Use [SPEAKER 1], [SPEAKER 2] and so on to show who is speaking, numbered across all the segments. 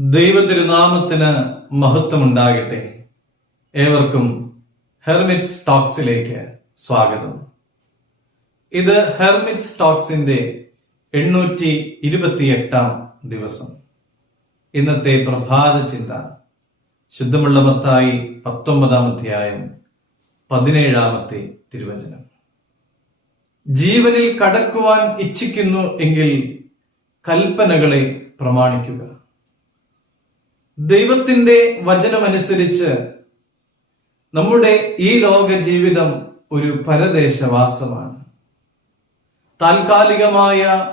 [SPEAKER 1] ദൈവതിരുനാമത്തിന് മഹത്വമുണ്ടാകട്ടെ. ഏവർക്കും ഹെർമിറ്റ്സ് ടോക്സിലേക്ക് സ്വാഗതം. ഇത് ഹെർമിറ്റ്സ് ടോക്സിന്റെ എണ്ണൂറ്റി ഇരുപത്തിയെട്ടാം ദിവസം. ഇന്നത്തെ പ്രഭാത ചിന്ത. ശുദ്ധമുള്ള മത്തായി പത്തൊമ്പതാം അധ്യായം പതിനേഴാമത്തെ തിരുവചനം. ജീവനിൽ കടക്കുവാൻ ഇച്ഛിക്കുന്നു എങ്കിൽ കൽപ്പനകളെ പ്രമാണിക്കുക. ദൈവത്തിന്റെ വചനമനുസരിച്ച് നമ്മുടെ ഈ ലോക ജീവിതം ഒരു പരദേശവാസമാണ്. താൽക്കാലികമായ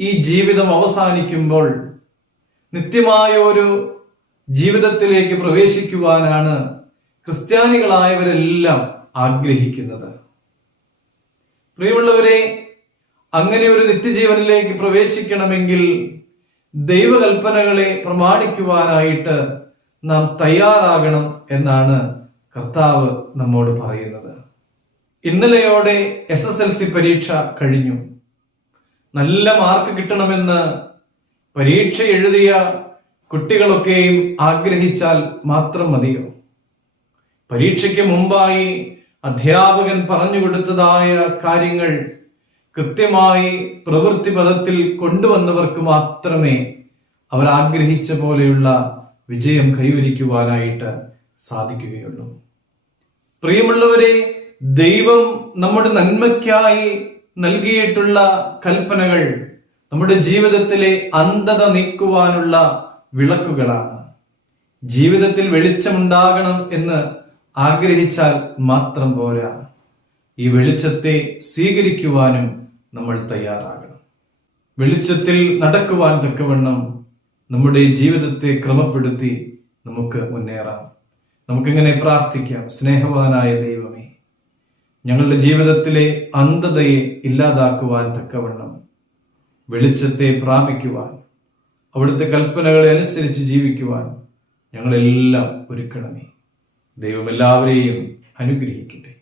[SPEAKER 1] ഈ ജീവിതം അവസാനിക്കുമ്പോൾ നിത്യമായ ഒരു ജീവിതത്തിലേക്ക് പ്രവേശിക്കുവാനാണ് ക്രിസ്ത്യാനികളായവരെല്ലാം ആഗ്രഹിക്കുന്നത്. പ്രിയമുള്ളവരെ അങ്ങനെ ഒരു നിത്യജീവനിലേക്ക് പ്രവേശിക്കണമെങ്കിൽ ദൈവകൽപ്പനകളെ പ്രമാണിക്കുവാനായിട്ട് നാം തയ്യാറാകണം എന്നാണ് കർത്താവ് നമ്മോട് പറയുന്നത്. ഇന്നലെയോടെ എസ് എസ് എൽ സി പരീക്ഷ കഴിഞ്ഞു. നല്ല മാർക്ക് കിട്ടണമെന്ന് പരീക്ഷ എഴുതിയ കുട്ടികളൊക്കെയും ആഗ്രഹിച്ചാൽ മാത്രം മതിയോ? പരീക്ഷയ്ക്ക് മുമ്പായി അധ്യാപകൻ പറഞ്ഞു കൊടുത്തതായ കാര്യങ്ങൾ കൃത്യമായി പ്രവൃത്തി പദത്തിൽ കൊണ്ടുവന്നവർക്ക് മാത്രമേ അവർ ആഗ്രഹിച്ച പോലെയുള്ള വിജയം കൈവരിക്കുവാനായിട്ട് സാധിക്കുകയുള്ളൂ. പ്രിയമുള്ളവരെ ദൈവം നമ്മുടെ നന്മയ്ക്കായി നൽകിയിട്ടുള്ള കൽപ്പനകൾ നമ്മുടെ ജീവിതത്തിലെ അന്ധത നീക്കുവാനുള്ള വിളക്കുകളാണ്. ജീവിതത്തിൽ വെളിച്ചമുണ്ടാകണം എന്ന് ആഗ്രഹിച്ചാൽ മാത്രം പോരാ. ഈ വെളിച്ചത്തെ സ്വീകരിക്കുവാനും നമ്മൾ തയ്യാറാകണം. വെളിച്ചത്തിൽ നടക്കുവാൻ തക്കവണ്ണം നമ്മുടെ ജീവിതത്തെ ക്രമപ്പെടുത്തി നമുക്ക് മുന്നേറാം. നമുക്കിങ്ങനെ പ്രാർത്ഥിക്കാം. സ്നേഹവാനായ ദൈവമേ ഞങ്ങളുടെ ജീവിതത്തിലെ അന്ധതയെ ഇല്ലാതാക്കുവാൻ തക്കവണ്ണം വെളിച്ചത്തെ പ്രാപിക്കുവാൻ അവിടുത്തെ കൽപ്പനകളെ അനുസരിച്ച് ജീവിക്കുവാൻ ഞങ്ങളെല്ലാം ഒരുക്കണമേ. ദൈവം എല്ലാവരെയും അനുഗ്രഹിക്കട്ടെ.